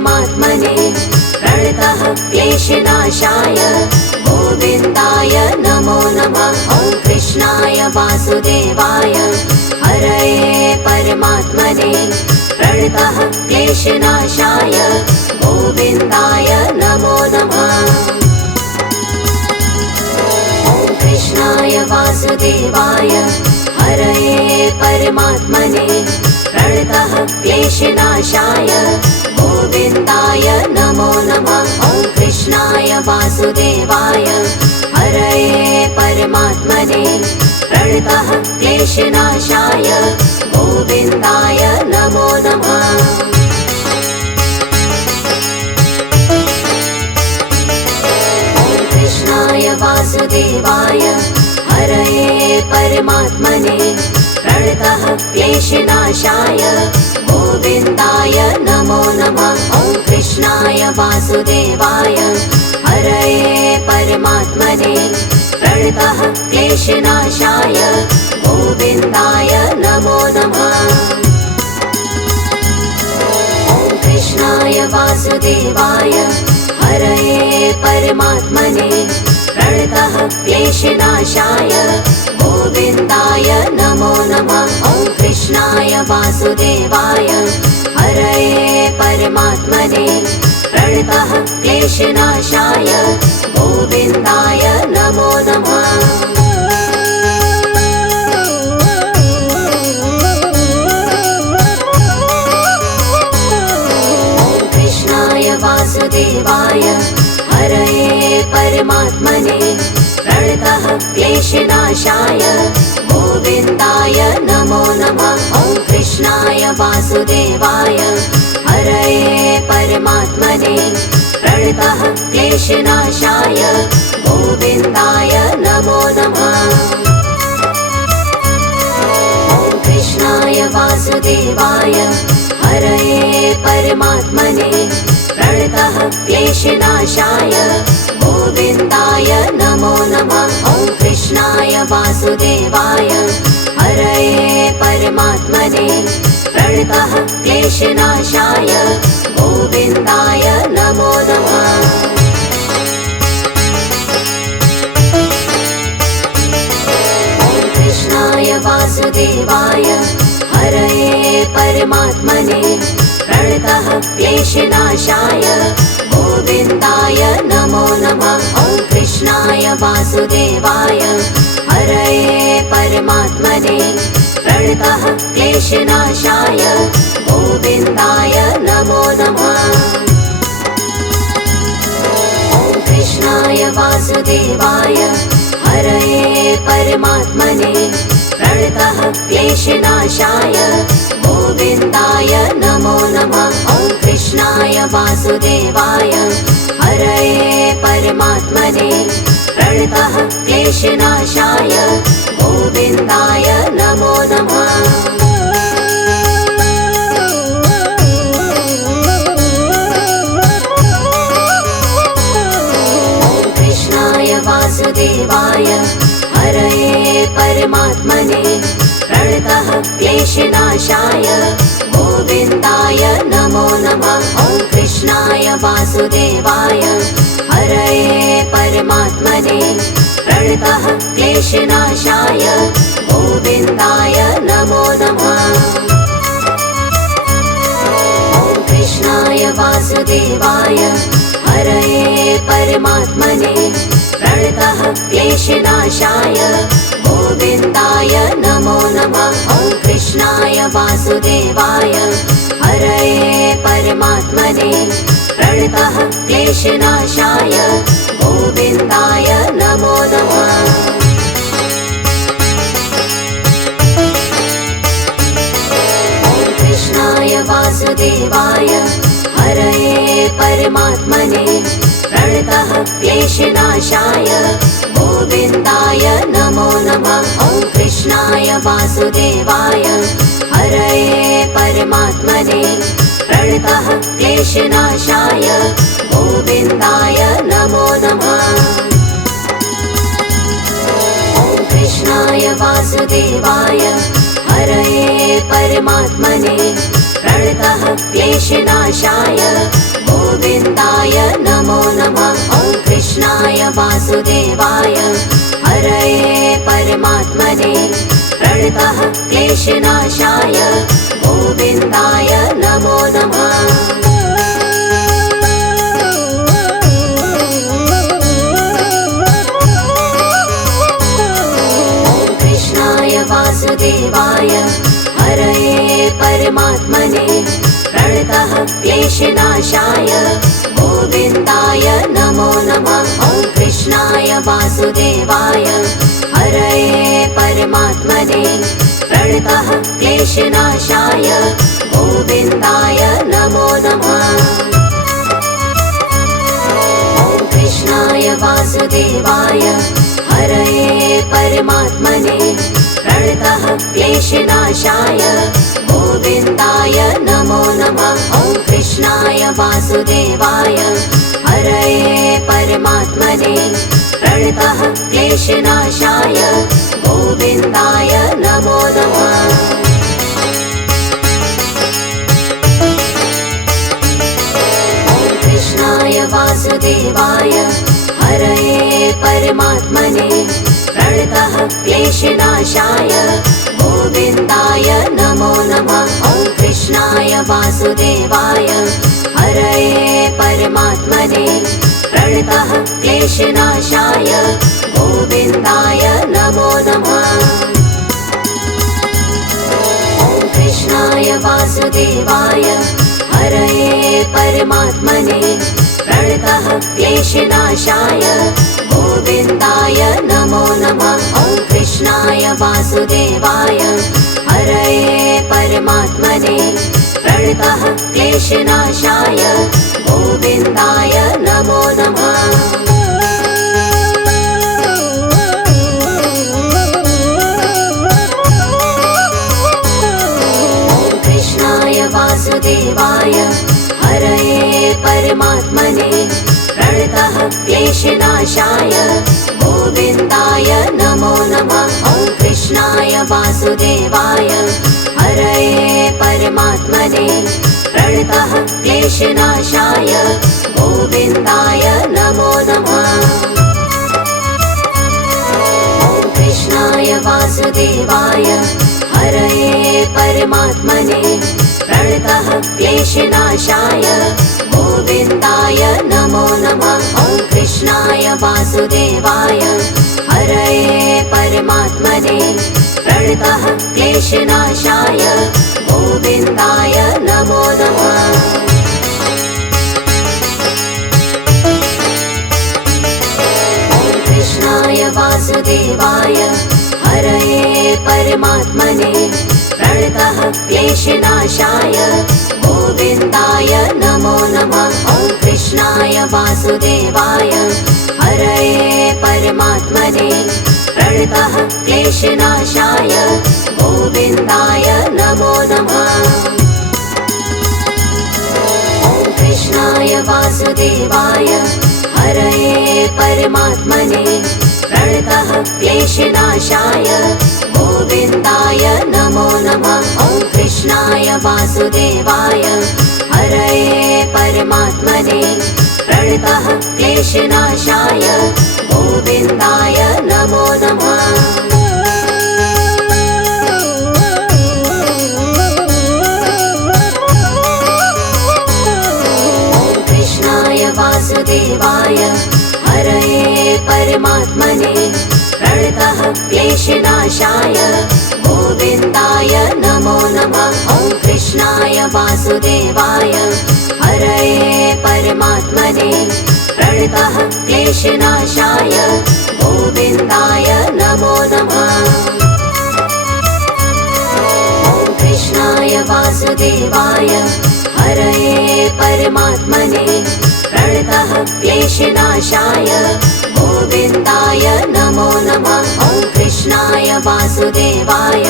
परमात्मने प्रणतः क्लेशनाशाय गोविन्दाय नमो नमः। ॐ कृष्णाय वासुदेवाय हरये परमात्मने प्रणतः क्लेशनाशाय गोविन्दाय नमो नमः। ॐ कृष्णाय वासुदेवाय हरये परमात्मने प्रणतः क्लेशनाशाय गोविन्दाय नमो नमः। ॐ कृष्णाय वासुदेवाय हरये परमात्मने प्रणतः क्लेशनाशाय गोविन्दाय नमो नमः। ॐ कृष्णाय वासुदेवाय हरये परमात्मने प्रणतः क्लेशनाशाय गोविन्दाय नमो नमः। ॐ कृष्णाय वासुदेवाय हरये परमात्मने प्रणतः क्लेशनाशाय गोविन्दाय नमो नमः। ॐ कृष्णाय वासुदेवाय हरये परमात्मने प्रणतः क्लेशनाशाय गोविन्दाय नमो नमः। ॐ कृष्णाय वासुदेवाय हरये परमात्मने प्रणतः क्लेशनाशाय गोविन्दाय नमो नमः। ॐ कृष्णाय वासुदेवाय हरये परमात्मने प्रणतः क्लेशनाशाय गोविन्दाय नमो नमः। ॐ कृष्णाय वासुदेवाय हरये परमात्मने प्रणतः क्लेशनाशाय गोविन्दाय नमो नमः। ॐ कृष्णाय वासुदेवाय हरये परमात्मने प्रणतः क्लेशनाशाय गोविन्दाय नमो नमः। ॐ कृष्णाय वासुदेवाय हरये परमात्मने प्रणतः क्लेशनाशाय गोविन्दाय नमो नमः। ॐ कृष्णाय वासुदेवाय हरये परमात्मने प्रणतः क्लेशनाशाय गोविन्दाय नमो नमः। ॐ कृष्णाय वासुदेवाय हरये परमात्मने प्रणतः क्लेशनाशाय गोविन्दाय नमो नमः। ॐ कृष्णाय वासुदेवाय हरये परमात्मने प्रणतः क्लेशनाशाय गोविन्दाय नमो नमः। ॐ कृष्णाय वासुदेवाय हरये परमात्मने प्रणतः क्लेशनाशाय गोविन्दाय नमो नमः। ॐ कृष्णाय वासुदेवाय हरये परमात्मने प्रणतः क्लेशनाशाय गोविन्दाय नमो नमः। ॐ कृष्णाय वासुदेवाय हरये परमात्मने प्रणतः क्लेशनाशाय गोविन्दाय नमो नमः। ॐ कृष्णाय वासुदेवाय हरये परमात्मने प्रणतः क्लेशनाशाय गोविन्दाय नमो नमः। ॐ कृष्णाय वासुदेवाय हरये परमात्मने प्रणतः क्लेशनाशाय गोविन्दाय नमो नमः। ॐ कृष्णाय वासुदेवाय हरये परमात्मने प्रणतः क्लेशनाशाय गोविन्दाय नमो नमः। ॐ कृष्णाय वासुदेवाय हरये परमात्मने प्रणतः क्लेशनाशाय गोविन्दाय नमो नमः। ॐ कृष्णाय वासुदेवाय हरये परमात्मने प्रणतः क्लेशनाशाय गोविन्दाय नमो नमः। ॐ कृष्णाय वासुदेवाय हरये परमात्मने प्रणतः क्लेशनाशाय गोविन्दाय नमो नमः। वासुदेवाय हरये परमात्मने प्रणतः क्लेशनाशाय गोविन्दाय नमो नमः। ॐ कृष्णाय वासुदेवाय हरये परमात्मने प्रणतः क्लेशनाशाय गोविन्दाय नमो नमः। ॐ कृष्णाय वासुदेवाय हरये परमात्मने प्रणतः क्लेशनाशाय गोविन्दाय नमो नमः। ॐ कृष्णाय वासुदेवाय हरये परमात्मने प्रणतः क्लेशनाशाय गोविन्दाय नमो नमः। ॐ कृष्णाय वासुदेवाय हरये परमात्मने प्रणतः क्लेशनाशाय गोविन्दाय नमो नमः। ॐ कृष्णाय वासुदेवाय हरये परमात्मने प्रणतः क्लेशनाशाय गोविन्दाय नमो नमः। ॐ कृष्णाय वासुदेवाय हरये परमात्मने प्रणतः क्लेशनाशाय गोविन्दाय नमो नमः। ॐ कृष्णाय वासुदेवाय हरये परमात्मने प्रणतः क्लेशनाशाय गोविन्दाय नमो नमः। ॐ कृष्णाय वासुदेवाय हरये परमात्मने प्रणतः क्लेशनाशाय गोविन्दाय नमो नमः। ॐ कृष्णाय वासुदेवाय हरये परमात्मने प्रणतः क्लेशनाशाय गोविन्दाय नमो नमः। ॐ कृष्णाय वासुदेवाय हरये परमात्मने प्रणतः क्लेशनाशाय गोविन्दाय नमो नमः। ॐ कृष्णाय वासुदेवाय हरये परमात्मने प्रणतः क्लेशनाशाय गोविन्दाय नमो नमः। ॐ कृष्णाय वासुदेवाय हरये परमात्मने प्रणतः क्लेशनाशाय गोविन्दाय नमो नमः। ॐ कृष्णाय वासुदेवाय हरये परमात्मने प्रणतः क्लेशनाशाय गोविन्दाय नमो नमः। ॐ कृष्णाय वासुदेवाय हरये परमात्मने प्रणतः क्लेशनाशाय गोविन्दाय नमो नमः। ॐ कृष्णाय वासुदेवाय हरये परमात्मने प्रणतः क्लेशनाशाय गोविन्दाय नमो नमः। ॐ कृष्णाय वासुदेवाय हरये परमात्मने प्रणतः क्लेशनाशाय गोविन्दाय नमो नमः। ॐ कृष्णाय वासुदेवाय हरये परमात्मने प्रणतः क्लेशनाशाय गोविन्दाय नमो नमः। ॐ कृष्णाय वासुदेवाय हरये परमात्मने प्रणतः क्लेशनाशाय गोविन्दाय नमो नमः। ॐ कृष्णाय वासुदेवाय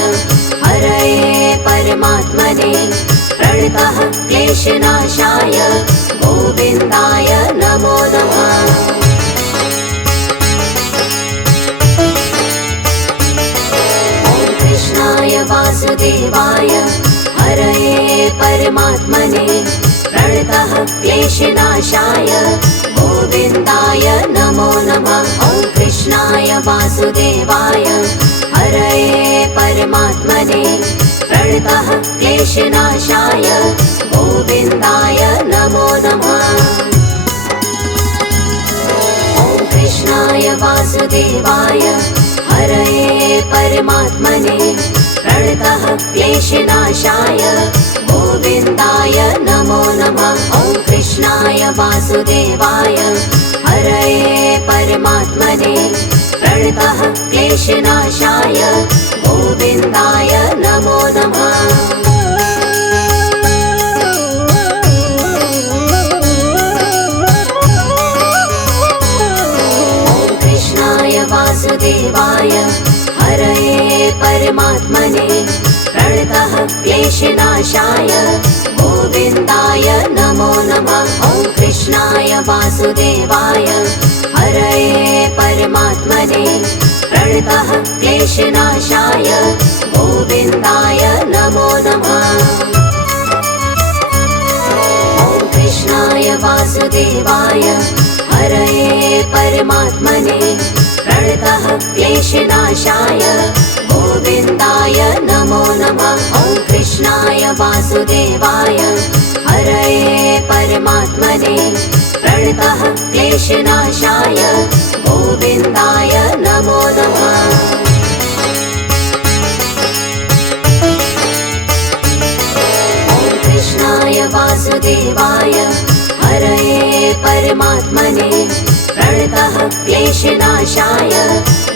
हरये परमात्मने प्रणतः क्लेशनाशाय गोविन्दाय नमो नमः। ॐ कृष्णाय वासुदेवाय हरये परमात्मने प्रणतः क्लेशनाशाय क्लेशनाशाय गोविन्दाय नमो नमः। ॐ कृष्णाय वासुदेवाय हरये परमात्मने प्रणतः क्लेशनाशाय गोविन्दाय नमो नमः। ॐ कृष्णाय वासुदेवाय हरये परमात्मने प्रणतः क्लेशनाशाय गोविन्दाय नमो नमः। ॐ कृष्णाय वासुदेवाय हरये परमात्मने प्रणतः क्लेशनाशाय गोविन्दाय नमो नमः। वासुदेवाय हरये परमात्मने प्रणतः क्लेशनाशाय गोविन्दाय नमो नमः। ॐ कृष्णाय वासुदेवाय हरये परमात्मने प्रणतः क्लेशनाशाय गोविन्दाय नमो नमः। ॐ कृष्णाय वासुदेवाय हरये परमात्मने प्रणतः क्लेशनाशाय गोविन्दाय नमो नमः। ॐ कृष्णाय वासुदेवाय हरये परमात्मने प्रणतः क्लेशनाशाय गोविन्दाय नमो नमः। ॐ कृष्णाय वासुदेवाय हरये परमात्मने प्रणतः क्लेशनाशाय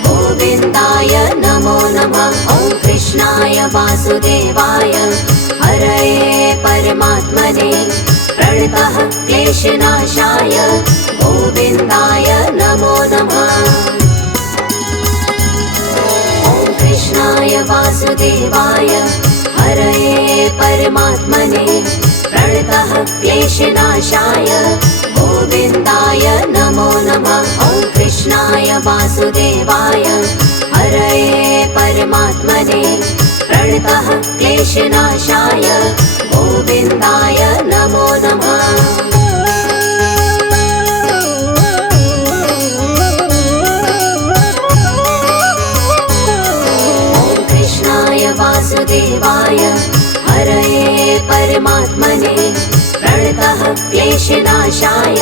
गोविन्दाय नमो नमः। ॐ कृष्णाय वासुदेवाय हरये परमात्मने प्रणतः क्लेशनाशाय गोविन्दाय नमो नमः। ॐ कृष्णाय वासुदेवाय हरये परमात्मने प्रणतः क्लेशनाशाय गोविन्दाय नमो नमः। ॐ कृष्णाय वासुदेवाय हरये परमात्मने प्रणतः क्लेशनाशाय गोविन्दाय नमो नमः। ॐ कृष्णाय वासुदेवाय हरये परमात्मने प्रणतः क्लेशनाशाय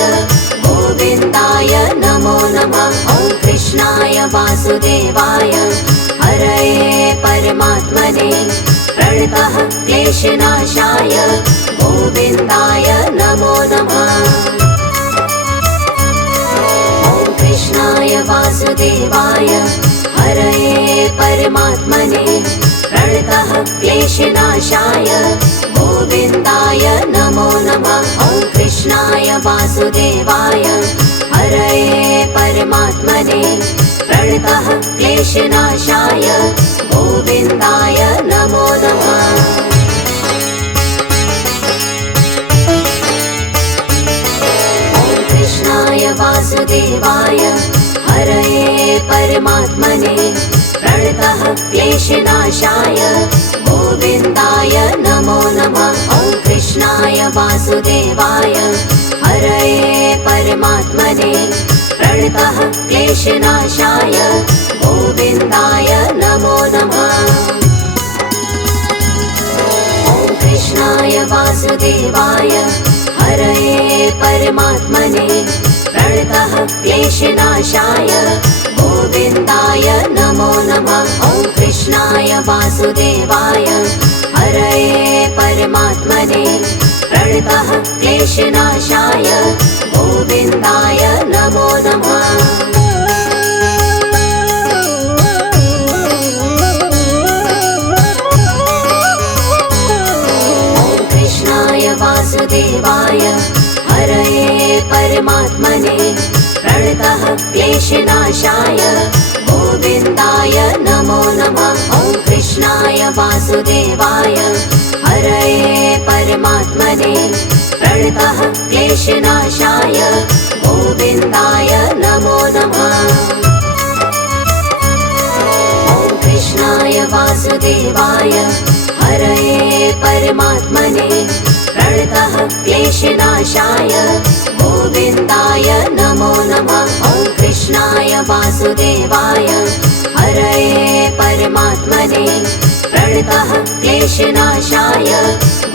गोविन्दाय नमो नमः। ॐ कृष्णाय वासुदेवाय हरये परमात्मने प्रणतः क्लेशनाशाय गोविन्दाय नमो नमः। ॐ कृष्णाय वासुदेवाय हरये परमात्मने प्रणतः क्लेशनाशाय गोविन्दाय नमो नमः। ॐ कृष्णाय वासुदेवाय हरये परमात्मने प्रणतः क्लेशनाशाय गोविन्दाय नमो नमः। ॐ कृष्णाय वासुदेवाय हरये परमात्मने प्रणतः क्लेशनाशाय गोविन्दाय नमो नमः। ॐ कृष्णाय वासुदेवाय हरये परमात्मने प्रणतः क्लेशनाशाय गोविन्दाय नमो नमः। ॐ कृष्णाय वासुदेवाय हरये परमात्मने प्रणतः क्लेशनाशाय गोविन्दाय नमो नमः। ॐ कृष्णाय वासुदेवाय हरये परमात्मने प्रणतः क्लेशनाशाय गोविन्दाय नमो नमः। ॐ कृष्णाय वासुदेवाय हरये परमात्मने प्रणतः क्लेशनाशाय गोविन्दाय नमो नमः। ॐ कृष्णाय वासुदेवाय हरये परमात्मने प्रणतः क्लेशनाशाय गोविन्दाय नमो नमः। ॐ कृष्णाय वासुदेवाय हरये परमात्मने प्रणतः प्रणतः क्लेशनाशाय गोविन्दाय नमो नमः। ॐ कृष्णाय वासुदेवाय हरये परमात्मने प्रणतः क्लेशनाशाय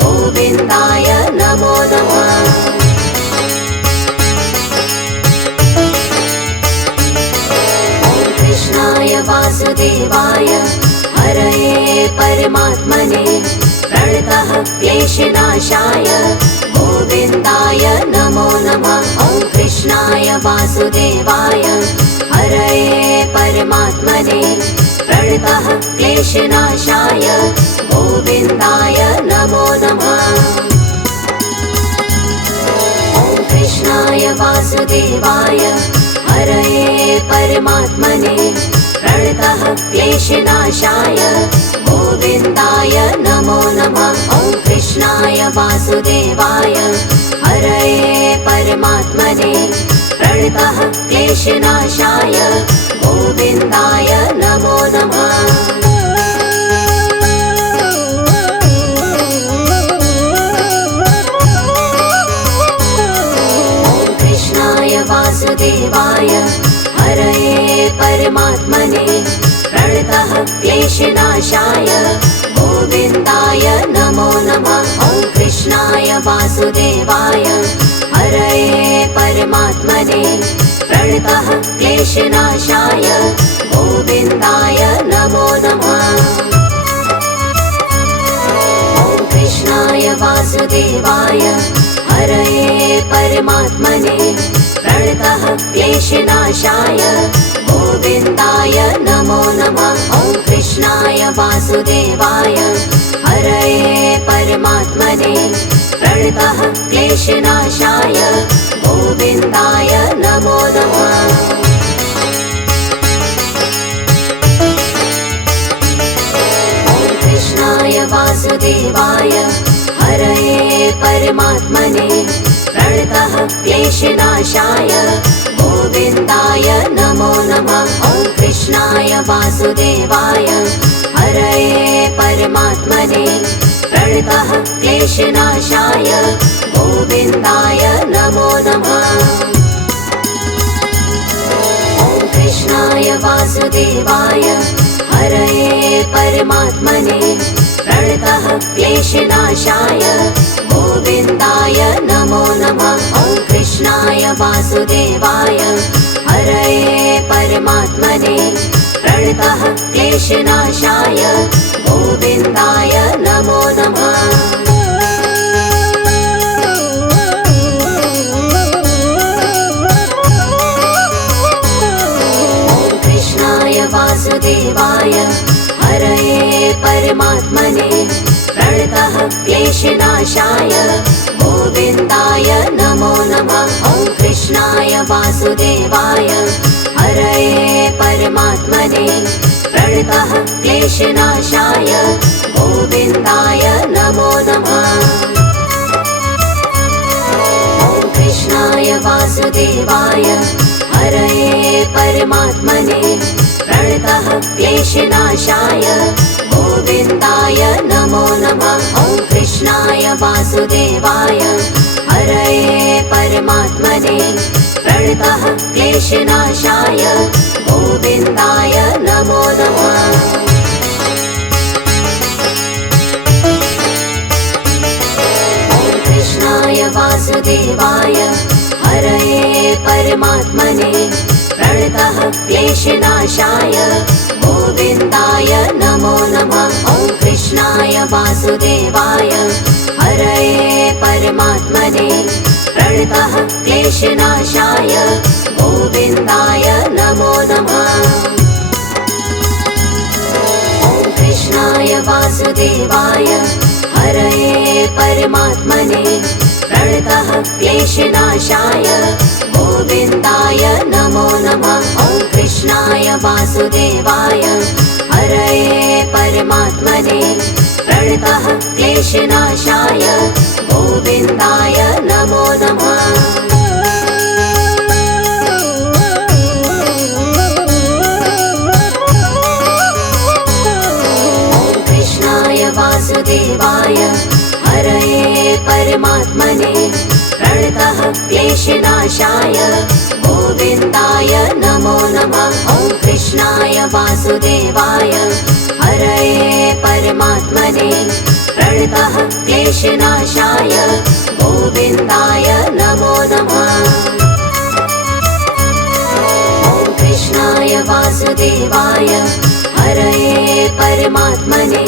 गोविन्दाय नमो नमः। कृष्णाय वासुदेवाय हरये परमात्मने प्रणतः क्लेशनाशाय गोविन्दाय नमो नमः। ॐ कृष्णाय वासुदेवाय हरये परमात्मने प्रणतः क्लेशनाशाय गोविन्दाय नमो नमः। ॐ कृष्णाय वासुदेवाय हरये परमात्मने प्रणतः क्लेशनाशाय गोविन्दाय नमो नमः। ॐ कृष्णाय वासुदेवाय हरये परमात्मने प्रणतः क्लेशनाशाय गोविन्दाय नमो नमः। वासुदेवाय हरये परमात्मने प्रणतः क्लेशनाशाय गोविन्दाय नमो नमः। ॐ कृष्णाय वासुदेवाय हरये परमात्मने प्रणतः क्लेशनाशाय गोविन्दाय नमो नमः। ॐ कृष्णाय वासुदेवाय हरये परमात्मने प्रणतः क्लेशनाशाय गोविन्दाय नमो नमः। ॐ कृष्णाय वासुदेवाय हरये परमात्मने प्रणतः क्लेशनाशाय गोविन्दाय नमो नमः। ॐ कृष्णाय वासुदेवाय हरये परमात्मने प्रणतः क्लेशनाशाय गोविन्दाय नमो नमः। ॐ कृष्णाय वासुदेवाय हरये परमात्मने प्रणतः क्लेशनाशाय गोविन्दाय नमो नमः। ॐ कृष्णाय वासुदेवाय हरये परमात्मने प्रणतः क्लेशनाशाय गोविन्दाय नमो नमः। ॐ कृष्णाय वासुदेवाय हरये परमात्मने प्रणतः क्लेशनाशाय गोविन्दाय नमो नमः। ॐ कृष्णाय वासुदेवाय हरये परमात्मने प्रणतः क्लेशनाशाय गोविन्दाय नमो नमः। ॐ कृष्णाय वासुदेवाय हरये परमात्मने प्रणतः क्लेशनाशाय गोविन्दाय नमो नमः। ॐ कृष्णाय वासुदेवाय हरये परमात्मने प्रणतः क्लेशनाशाय गोविन्दाय नमो नमः। ॐ कृष्णाय वासुदेवाय हरये परमात्मने प्रणतः क्लेशनाशाय गोविन्दाय नमो नमः। ॐ कृष्णाय वासुदेवाय हरये परमात्मने प्रणतः क्लेशनाशाय गोविन्दाय नमो नमः। ॐ कृष्णाय वासुदेवाय हरये परमात्मने प्रणतः क्लेशनाशाय गोविन्दाय नमो नमः। ॐ कृष्णाय वासुदेवाय हरये परमात्मने प्रणतः क्लेशनाशाय गोविन्दाय नमो नमः। ॐ कृष्णाय वासुदेवाय हरये परमात्मने प्रणतः क्लेशनाशाय गोविन्दाय नमो नमः। ॐ कृष्णाय वासुदेवाय हरये परमात्मने क्लेशनाशाय गोविन्दाय नमो नमः। ॐ कृष्णाय वासुदेवाय हरये परमात्मने प्रणतः क्लेशनाशाय गोविन्दाय नमो नमः। ॐ कृष्णाय वासुदेवाय हरये परमात्मने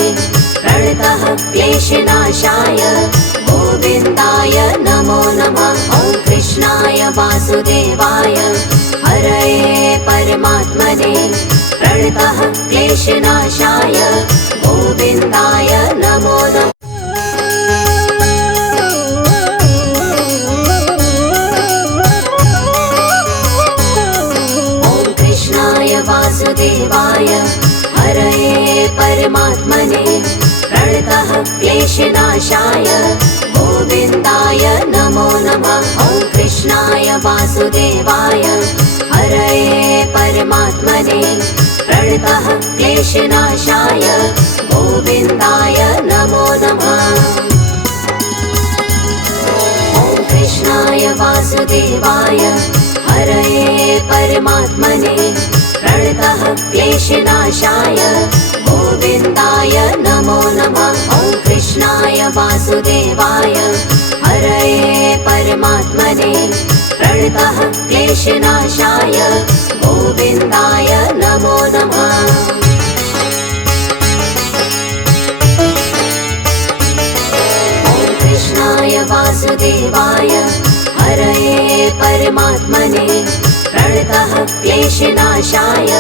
प्रणतः क्लेशनाशाय गोविन्दाय नमो नमः। ॐ कृष्णाय वासुदेवाय हरये परमात्मने प्रणतः क्लेशनाशाय गोविन्दाय नमो नमः। ॐ कृष्णाय वासुदेवाय हरये परमात्मने प्रणतः क्लेशनाशाय गोविन्दाय नमो नमः। ॐ कृष्णाय वासुदेवाय हरये परमात्मने प्रणतः क्लेशनाशाय गोविन्दाय नमो नमः। ॐ कृष्णाय वासुदेवाय हरये परमात्मने प्रणतः क्लेशनाशाय गोविन्दाय नमो नमः। ॐ कृष्णाय वासुदेवाय हरये परमात्मने प्रणतः क्लेशनाशाय गोविन्दाय नमो नमः। ॐ कृष्णाय वासुदेवाय हरये परमात्मने प्रणतः क्लेशनाशाय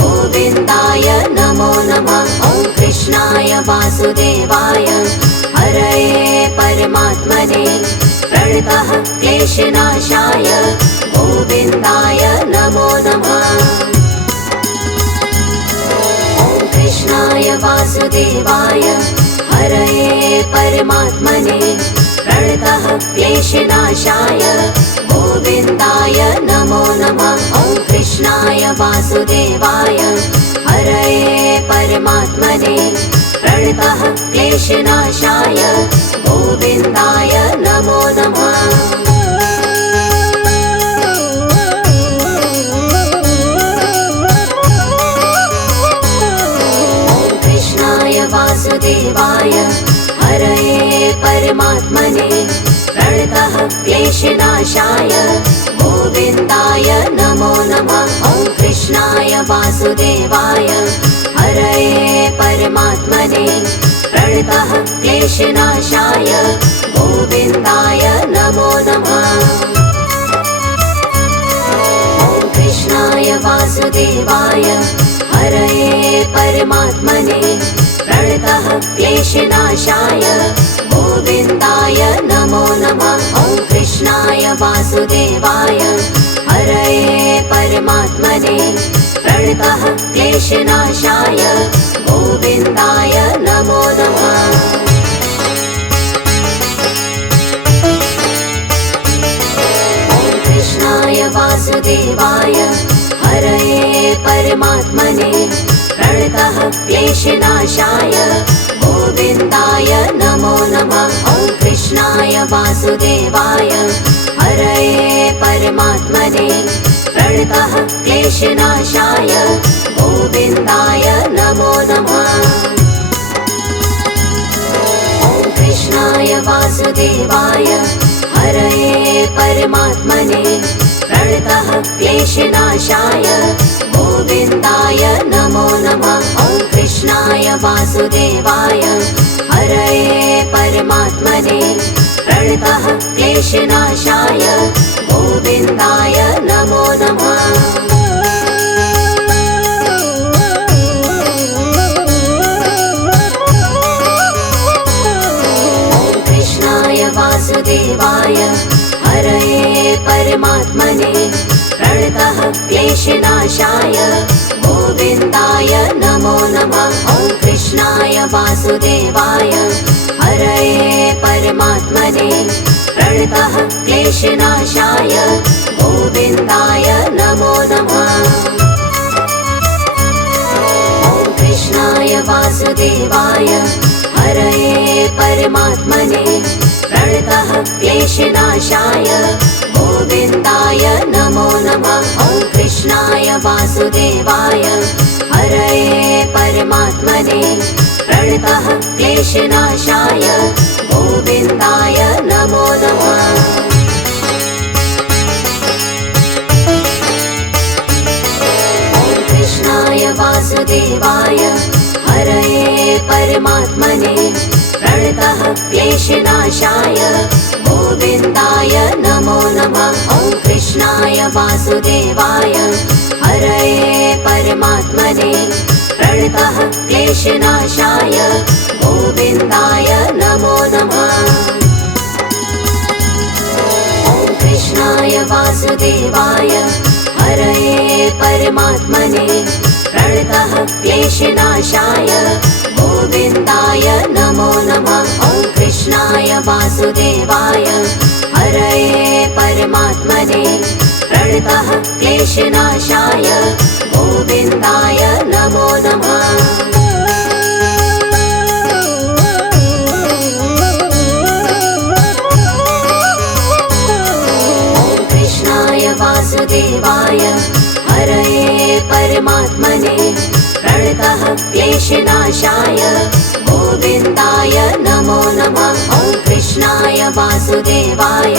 गोविन्दाय नमो नमः। ॐ कृष्णाय वासुदेवाय हरये परमात्मने प्रणतः क्लेशनाशाय गोविन्दाय नमो नमः। ॐ कृष्णाय वासुदेवाय हरये परमात्मने प्रणतः क्लेशनाशाय गोविन्दाय नमो नमः। ॐ कृष्णाय वासुदेवाय हरये परमात्मने प्रणतः क्लेशनाशाय गोविन्दाय नमो नमः। ॐ कृष्णाय वासुदेवाय हरये परमात्मने प्रणतः क्लेशनाशाय गोविन्दाय नमो नमः। ॐ कृष्णाय वासुदेवाय हरये परमात्मने प्रणतः क्लेशनाशाय गोविन्दाय नमो नमः। ॐ कृष्णाय वासुदेवाय हरये परमात्मने प्रणतः क्लेशनाशाय गोविन्दाय नमो नमः। ॐ कृष्णाय वासुदेवाय हरये परमात्मने प्रणतः क्लेशनाशाय गोविन्दाय नमो नमः। ॐ कृष्णाय वासुदेवाय हरये परमात्मने प्रणतः क्लेशनाशाय गोविन्दाय नमो नमः। ॐ कृष्णाय वासुदेवाय हरये परमात्मने प्रणतः क्लेशनाशाय गोविन्दाय नमो नमः। ॐ कृष्णाय वासुदेवाय हरये परमात्मने प्रणतः क्लेशनाशाय गोविन्दाय नमो नमः। ॐ कृष्णाय वासुदेवाय हरये परमात्मने प्रणतः क्लेशनाशाय गोविन्दाय नमो नमः। ॐ कृष्णाय वासुदेवाय हरये परमात्मने प्रणतः क्लेशनाशाय गोविन्दाय नमो नमः। ॐ कृष्णाय वासुदेवाय हरये परमात्मने प्रणतः क्लेशनाशाय गोविन्दाय नमो नमः। ॐ कृष्णाय वासुदेवाय हरये परमात्मने प्रणतः क्लेशनाशाय गोविन्दाय नमो नमः। ॐ कृष्णाय वासुदेवाय हरये परमात्मने प्रणतः क्लेशनाशाय गोविन्दाय नमो नमः। ॐ कृष्णाय वासुदेवाय हरये परमात्मने प्रणतः क्लेशनाशाय गोविन्दाय नमो नमः। ॐ कृष्णाय वासुदेवाय हरये परमात्मने प्रणतः क्लेशनाशाय गोविन्दाय नमो नमः। ॐ कृष्णाय वासुदेवाय हरये परमात्मने प्रणतः क्लेशनाशाय गोविन्दाय नमो नमः। ॐ कृष्णाय वासुदेवाय हरये परमात्मने प्रणतः क्लेशनाशाय गोविन्दाय नमो नमः। ॐ कृष्णाय वासुदेवाय हरये परमात्मने प्रणतः क्लेशनाशाय गोविन्दाय नमो नमः। ॐ कृष्णाय वासुदेवाय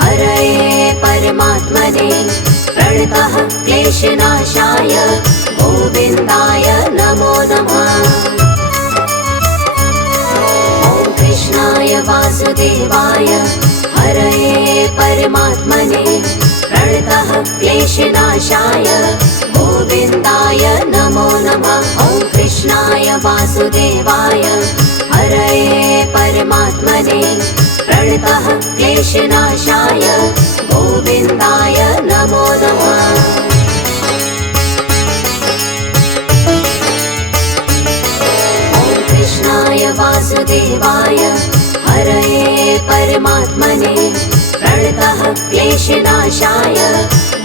हरये परमात्मने प्रणतः क्लेशनाशाय गोविन्दाय नमो नमः। ॐ कृष्णाय वासुदेवाय हरये परमात्मने प्रणतः क्लेशनाशाय गोविन्दाय नमो नमः। ॐ कृष्णाय वासुदेवाय हरये परमात्मने प्रणतः क्लेशनाशाय गोविन्दाय नमो नमः। ॐ कृष्णाय वासुदेवाय हरये परमात्मने प्रणतः क्लेशनाशाय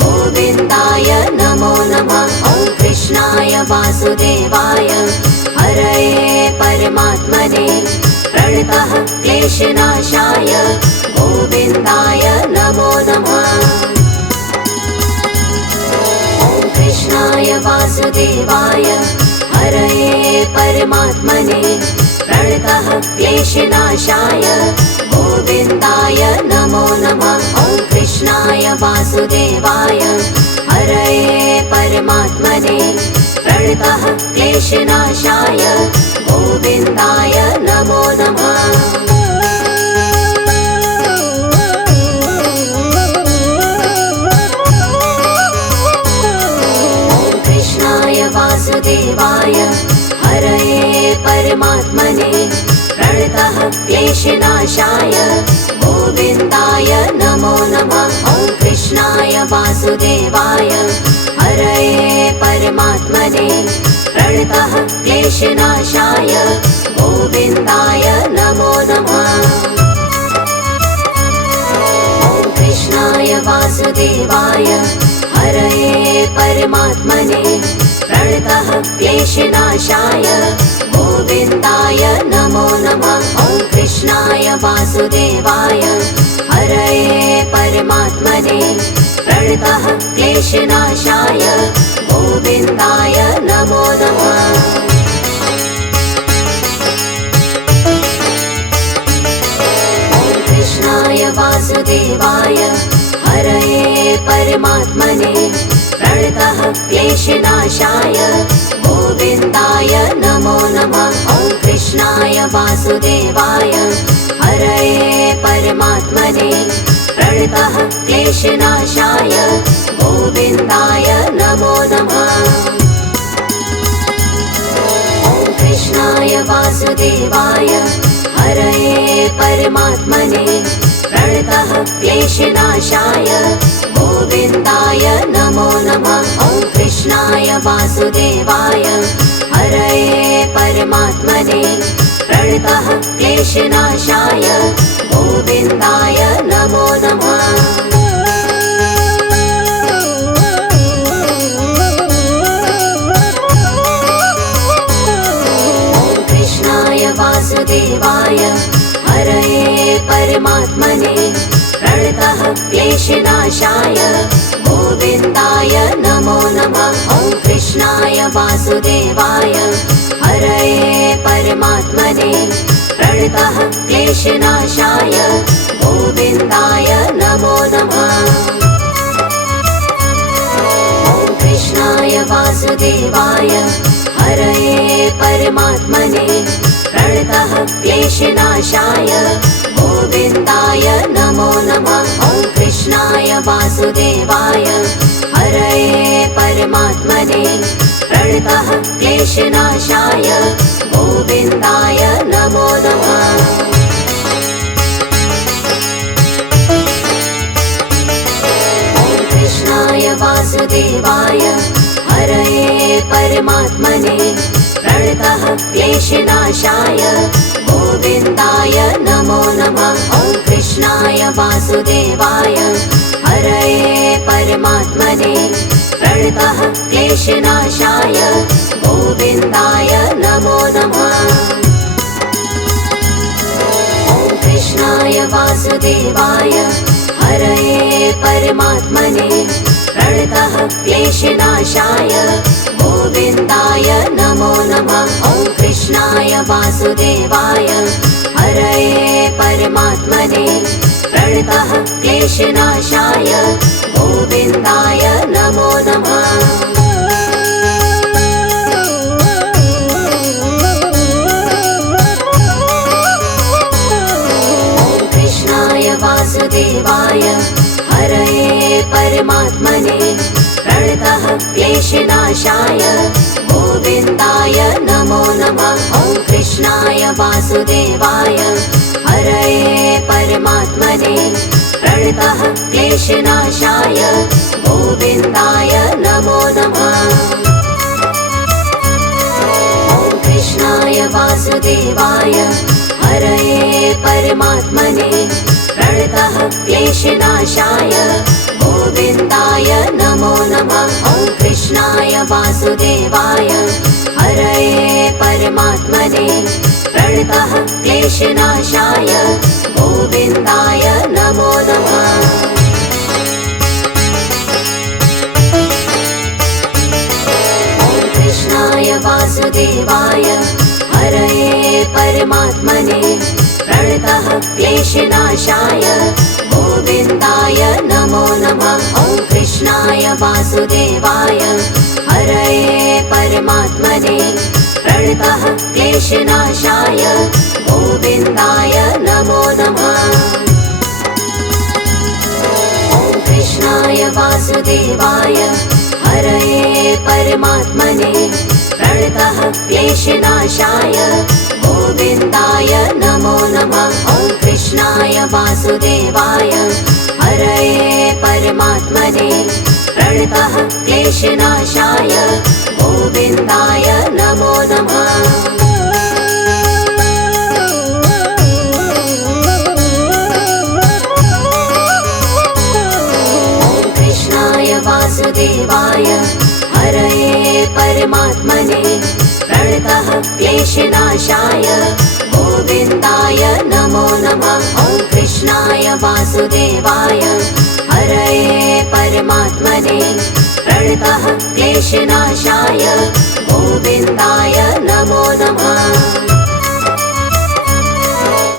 गोविन्दाय नमो नमः। ॐ कृष्णाय वासुदेवाय हरये परमात्मने प्रणतः क्लेशनाशाय गोविन्दाय नमो नमः। ॐ कृष्णाय वासुदेवाय हरये परमात्मने प्रणतः क्लेशनाशाय गोविन्दाय नमो नमः। ॐ कृष्णाय वासुदेवाय हरये परमात्मने प्रणतः क्लेशनाशाय गोविन्दाय नमो नमः। ॐ कृष्णाय वासुदेवाय हरये परमात्मने प्रणतः क्लेशनाशाय गोविन्दाय नमो नमः। ॐ कृष्णाय वासुदेवाय हरये परमात्मने प्रणतः क्लेशनाशाय गोविन्दाय नमो नमः। ॐ कृष्णाय वासुदेवाय हरये परमात्मने प्रणतः क्लेशनाशाय गोविन्दाय नमो नमः। ॐ कृष्णाय वासुदेवाय हरये परमात्मने प्रणतः क्लेशनाशाय गोविन्दाय नमो नमः। ॐ कृष्णाय वासुदेवाय हरये परमात्मने प्रणतः क्लेशनाशाय गोविन्दाय नमो नमः। ॐ कृष्णाय वासुदेवाय हरये परमात्मने प्रणतः क्लेशनाशाय गोविन्दाय नमो नमः। ॐ कृष्णाय वासुदेवाय हरये परमात्मने प्रणतः क्लेशनाशाय गोविन्दाय नमो नमः। ॐ कृष्णाय वासुदेवाय हरये परमात्मने प्रणतः क्लेशनाशाय गोविन्दाय नमो नमः। ॐ कृष्णाय वासुदेवाय हरये परमात्मने प्रणतः क्लेशनाशाय गोविन्दाय नमो नमः। ॐ कृष्णाय वासुदेवाय हरये परमात्मने प्रणतः क्लेशनाशाय गोविन्दाय नमो नमः। ॐ कृष्णाय वासुदेवाय हरये परमात्मने प्रणतः क्लेशनाशाय गोविन्दाय नमो नमः। ॐ कृष्णाय वासुदेवाय हरये परमात्मने प्रणतः क्लेशनाशाय गोविन्दाय नमो नमः। ॐ कृष्णाय वासुदेवाय हरये परमात्मने प्रणतः क्लेशनाशाय गोविन्दाय नमो नमः। ॐ कृष्णाय वासुदेवाय हरये परमात्मने प्रणतः क्लेशनाशाय गोविन्दाय नमो नमः। ॐ कृष्णाय वासुदेवाय हरये परमात्मने प्रणतः क्लेशनाशाय गोविन्दाय नमो नमः। ॐ कृष्णाय वासुदेवाय हरये परमात्मने प्रणतः क्लेशनाशाय गोविन्दाय नमो नमः। ॐ कृष्णाय वासुदेवाय हरये परमात्मने प्रणतः क्लेशनाशाय गोविन्दाय नमो नमः। ॐ कृष्णाय वासुदेवाय हरये परमात्मने प्रणतः क्लेशनाशाय गोविन्दाय नमो नमः। ॐ कृष्णाय वासुदेवाय हरये परमात्मने प्रणतः क्लेशनाशाय गोविन्दाय नमो नमः। ॐ कृष्णाय वासुदेवाय हरये परमात्मने प्रणतः क्लेशनाशाय गोविन्दाय नमो नमः। ॐ कृष्णाय वासुदेवाय हरये परमात्मने प्रणतः क्लेशनाशाय गोविन्दाय नमो नमः। ॐ कृष्णाय वासुदेवाय हरये परमात्मने प्रणतः क्लेशनाशाय गोविन्दाय नमो नमः। ॐ कृष्णाय वासुदेवाय हरये परमात्मने प्रणतः क्लेशनाशाय गोविन्दाय नमो नमः। ॐ कृष्णाय वासुदेवाय हरये परमात्मने प्रणतः क्लेशनाशाय गोविन्दाय नमो नमः। ॐ कृष्णाय वासुदेवाय हरये परमात्मने प्रणतः क्लेशनाशाय गोविन्दाय नमो नमः। ॐ कृष्णाय वासुदेवाय हरये परमात्मने प्रणतः क्लेशनाशाय गोविन्दाय